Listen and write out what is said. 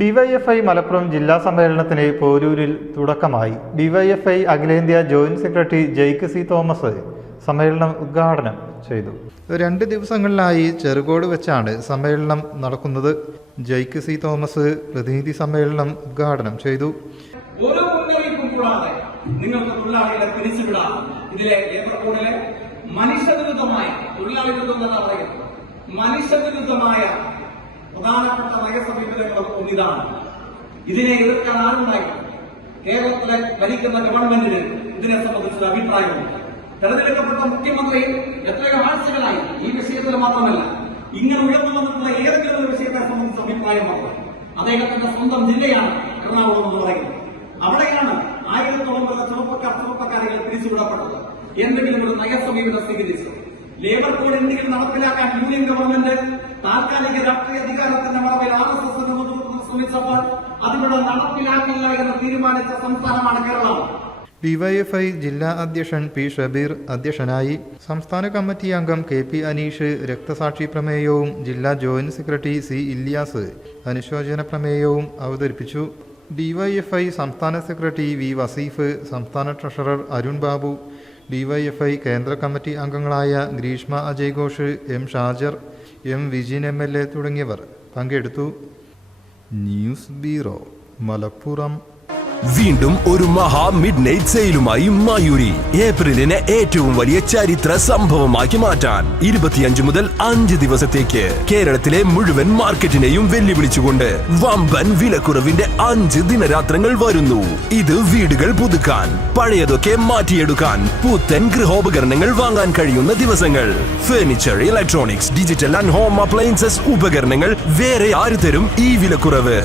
DYFI Malappuram ജില്ലാ സമ്മേളനത്തിന് പോരൂരിൽ തുടക്കമായി. ഡിവൈഎഫ്ഐ അഖിലേന്ത്യാ joint secretary Jaick C Thomas സമ്മേളനം ഉദ്ഘാടനം ചെയ്തു. 2 ദിവസങ്ങളിലായി ചെറുകോട് വെച്ചാണ് സമ്മേളനം നടക്കുന്നത്. ജെയ്ക്ക് സി തോമസ് പ്രതിനിധി സമ്മേളനം ഉദ്ഘാടനം ചെയ്തു. ഓരോ മുന്നറിയിപ്പും കൂടാതെ നിങ്ങൾക്ക് തൊഴിലാളികളെ പിരിച്ചുവിടാം. ഇതിലെ ഏവർക്കൂടിലെ മനുഷ്യവിരുദ്ധമായ തൊഴിലാളികൾ മനുഷ്യവിരുദ്ധമായ പ്രധാനപ്പെട്ട നയസമീപനങ്ങളും ഒന്നിതാണ്. ഇതിനെ എതിർക്കാൻ ആരുണ്ടായി? കേരളത്തിലെ ഭരിക്കുന്ന ഗവൺമെന്റിന് ഇതിനെ സംബന്ധിച്ചൊരു അഭിപ്രായമുണ്ട്. തെരഞ്ഞെടുക്കപ്പെട്ട മുഖ്യമന്ത്രി എത്രയോ ആഴ്ചകളായി ഈ വിഷയത്തിൽ മാത്രമല്ല ഇങ്ങനെ ഉയർന്നു വന്നിട്ടുള്ള ഏതെങ്കിലും ഒരു വിഷയത്തെ സംബന്ധിച്ച അഭിപ്രായം പറഞ്ഞു. അദ്ദേഹത്തിന്റെ സ്വന്തം ജില്ലയാണ് എറണാകുളം എന്ന് പറയുന്നത്. അവിടെയാണ് 1000-ഓളം വരുന്ന ചെറുപ്പക്കാരെ പിരിച്ചുവിടപ്പെട്ടത്. എന്തെങ്കിലും ഒരു നയസമീപനം സ്വീകരിച്ചു ലേബർ കോഡ് എന്തെങ്കിലും നടപ്പിലാക്കാൻ യൂണിയൻ ഗവൺമെന്റ് താൽക്കാലിക രാഷ്ട്രീയ അധികാരത്തിന്റെ മറവിൽ RSS ശ്രമിച്ചപ്പോൾ അതിവിടെ നടപ്പിലാക്കില്ല എന്ന് തീരുമാനിച്ച സംസ്ഥാനമാണ് കേരളം. ഡിവൈഎഫ്ഐ ജില്ലാ അധ്യക്ഷൻ പി ഷബീർ അധ്യക്ഷനായി. സംസ്ഥാന കമ്മിറ്റി അംഗം KP അനീഷ് രക്തസാക്ഷി പ്രമേയവും ജില്ലാ ജോയിന്റ് സെക്രട്ടറി C ഇല്യാസ് അനുശോചന പ്രമേയവും അവതരിപ്പിച്ചു. ഡിവൈഎഫ്ഐ സംസ്ഥാന സെക്രട്ടറി V വസീഫ്, സംസ്ഥാന ട്രഷറർ അരുൺ ബാബു, ഡിവൈഎഫ്ഐ കേന്ദ്ര കമ്മിറ്റി അംഗങ്ങളായ Greeshma Ajay Ghosh, M Shajar, M Vijin MLA തുടങ്ങിയവർ പങ്കെടുത്തു. News bureau, Malappuram. വീണ്ടും ഒരു മഹാ മിഡ് നൈറ്റ് സെയിലുമായി മയൂരി. ഏപ്രിലിനെ ഏറ്റവും വലിയ ചരിത്ര സംഭവമാക്കി മാറ്റാൻ 25 മുതൽ 5 ദിവസത്തേക്ക് കേരളത്തിലെ മുഴുവൻ മാർക്കറ്റിനെയും വെല്ലുവിളിച്ചുകൊണ്ട് വമ്പൻ വിലക്കുറവിന്റെ 5 ദിനരാത്രങ്ങൾ വരുന്നു. ഇത് വീടുകൾ പുതുക്കാൻ, പഴയതൊക്കെ മാറ്റിയെടുക്കാൻ, പുത്തൻ ഗൃഹോപകരണങ്ങൾ വാങ്ങാൻ കഴിയുന്ന ദിവസങ്ങൾ. Furniture, electronics, digital and home appliances ഉപകരണങ്ങൾ വേറെ ആര് തരും ഈ വിലക്കുറവ്?